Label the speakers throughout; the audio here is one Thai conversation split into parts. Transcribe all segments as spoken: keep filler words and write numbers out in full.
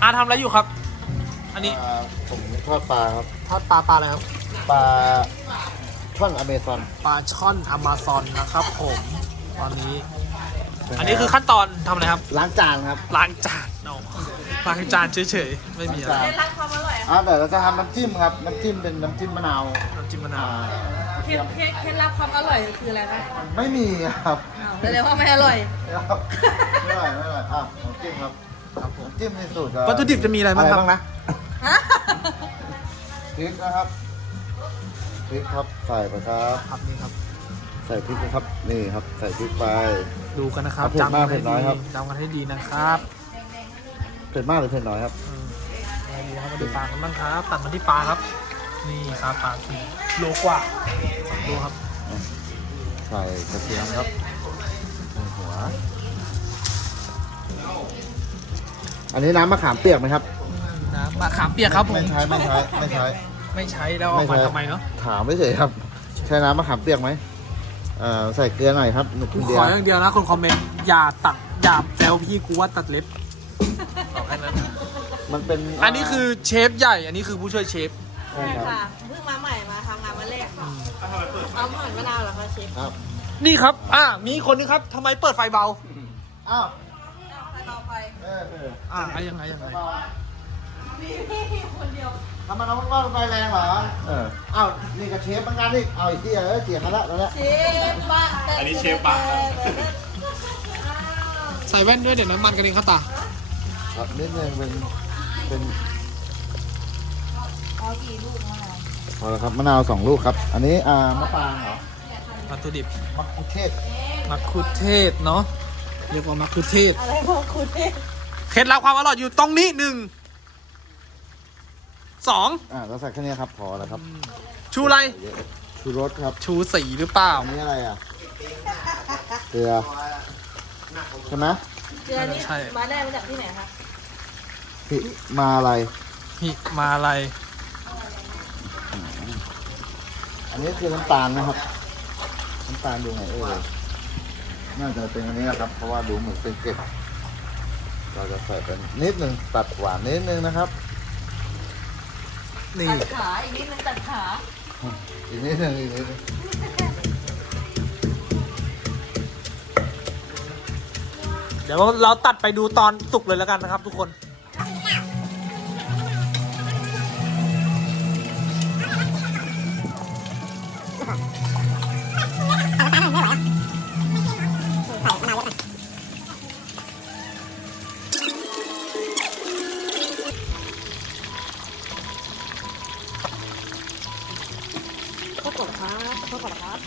Speaker 1: อาทำอะไรอยู่ครับอันนี้
Speaker 2: ผมทอดปลาครับ
Speaker 1: ทอดปลาปลาอะไรครับ
Speaker 2: ปลาช่อนอเมซอน
Speaker 1: ปลาช่อนอเมซอนนะครับผมตอนนี้อันนี้คือขั้นตอนทำอะไรครับ
Speaker 2: ล้างจานครับ
Speaker 1: ล้างจานเนาะล้างจานเฉยๆไม่มีอะไร
Speaker 3: เคล็ดลับความอร่อย
Speaker 2: อ่ะเดี๋ยวเราจะทำน้ำจิ้มครับน้ำจิ้มเป็นน้ำจิ้มมะนาว
Speaker 1: น้ำจิ้มมะนาว
Speaker 3: เคล็ดเคล็ดลับความอร่อยคืออะไรคะ
Speaker 2: ไม่มีครับ
Speaker 3: แสดงว่าไม่อร่อย
Speaker 2: ครับไม่อร่อยไม่อร่อยอ่ะน้ำจิ้มครับครับผมน้ำจิ้มในสูตร
Speaker 1: วัตถุดิบจะมีอะไรบ้างครับ
Speaker 2: นะพริกนะครับพริกครับใส่ไปครับ
Speaker 1: ครับนี่ครับ
Speaker 2: ใส่พริกนะครับนี่ครับใส่พริกไป
Speaker 1: ดูกันนะครับ
Speaker 2: จำกันให้ดี
Speaker 1: จำกันให้ดีนะครับ
Speaker 2: เผ็ดมากหรือเผ็ดน้อยครับ
Speaker 1: ดูครับมาดูปลากันบ้างครับตัดมาที่ปลาครับนี่ครับปลาสี่โลกว่าดูครับ
Speaker 2: ใส่กระเทียมครับหัวอันนี้น้ำมะขามเปียกไหมครับ
Speaker 1: น้ำมะขามเปียกครับผม
Speaker 2: ไม่ใช้ไม่ใช้ไม่ใช้
Speaker 1: ไม่ใช้แล้วเอามาทำไมเนาะ
Speaker 2: ถามไม่เฉยครับใช้น้ำมะขามเปียกไหมเอ่อใส่เกลือหน่อยครับหนึ่งเดียว
Speaker 1: ขออย่างเดียวนะคนคอมเมนต์อย่าตัดอย่าแซวพี่กูว่าตัดเล็บแค่นั้น
Speaker 2: มันเป็น
Speaker 1: อันนี้คือเชฟใหญ่อันนี้คือผู้ช่วยเชฟ
Speaker 3: ใช่ค่ะเพิ่งมาใหม่มาทำงานวันแรกค่ะเอาหอนมะนาวเหรอคะเชฟ
Speaker 2: ครับ
Speaker 1: นี่ครับอ่ามีคนนึงครับทำไมเปิดไฟเบา
Speaker 2: อ้าว
Speaker 3: ไฟเบาไฟ
Speaker 2: เออเออ
Speaker 1: อ่ายังไงยังไง
Speaker 3: มีพี่คนเดียว
Speaker 2: ทำไมเราไม่ว่าไฟแรงเหรอเอออ้าวนี่กับเชฟเหมือนกันนี่เอาอีกที่เออเสียเขาละแล้ว
Speaker 3: เชฟบ้า
Speaker 4: อันนี้เชฟบ้า
Speaker 1: ใส่แว่นด้วยเดี๋ยวน้ำมันกระเด็นเข้าตา
Speaker 2: ครับนิดนึงเป็นเป็น
Speaker 3: เอากี่ลูกมะนาว
Speaker 2: พอแล้วครับมะนาวสองลูกครับอันนี้อ่ามะปรางเหรอ
Speaker 1: วัตถุดิบ
Speaker 2: มะคุเทศ
Speaker 1: มะคุเทศเนาะเรียกว่ามะคุเทศ
Speaker 3: อะไรมะคุเทศ
Speaker 1: เคล็ดลับความอร่อยอยู่ตรงนี้หนึ่งสอง
Speaker 2: อ่าเราใส่แค่นี้ครับพอแล้วครับ
Speaker 1: ชูอะไร
Speaker 2: ชูรสครับ
Speaker 1: ชูสีหรือเปล่า
Speaker 2: อันนี้อะไรอ่ะเกลือใช่ไหม
Speaker 3: เกลือนี่มาได้มาจากที่ไหนคะ
Speaker 2: หิมาอะไร
Speaker 1: หิมาอะไร
Speaker 2: อันนี้คือน้ำตาลนะครับน้ำตาลดูไงเออน่าจะเป็นอันนี้นะครับเพราะว่าดูเหมือนเป็นเกล็ดเราจะใส่เป็นนิดนึงตัดหวานนิดนึงนะครับ
Speaker 1: นี่
Speaker 3: ตัดขาอีกนิดนึงตัดขา
Speaker 2: อีกนิดนึงอีกนิดนึง
Speaker 1: เดี๋ยวเราตัดไปดูตอนสุกเลยแล้วกันนะครับทุกคน
Speaker 3: ขอบคุณครับขอบคุณครับ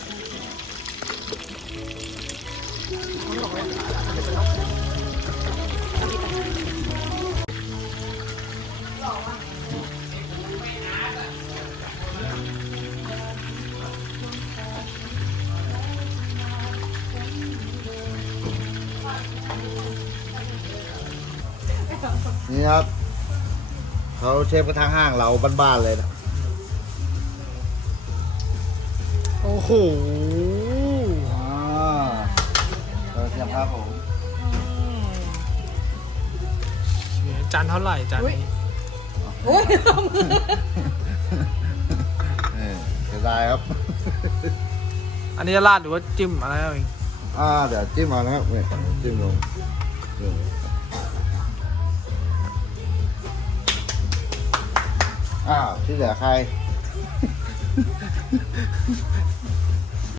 Speaker 2: นี่ครับเขาเชฟกระทะห้างเราบ้านๆเลยนะ
Speaker 1: โอ้โห
Speaker 2: อ่าเออเทียมครับผม
Speaker 1: จานเท่าไหร่จานนี้
Speaker 3: โอ้ย
Speaker 2: เออเสียดายครับ
Speaker 1: อันนี้จะราดหรือว่าจิ้มอะไรเอาเอง
Speaker 2: อ่าเดี๋ยวจิ้มเอานะครับเนี่ยจิ้มลงอ้าวที่เหลือใคร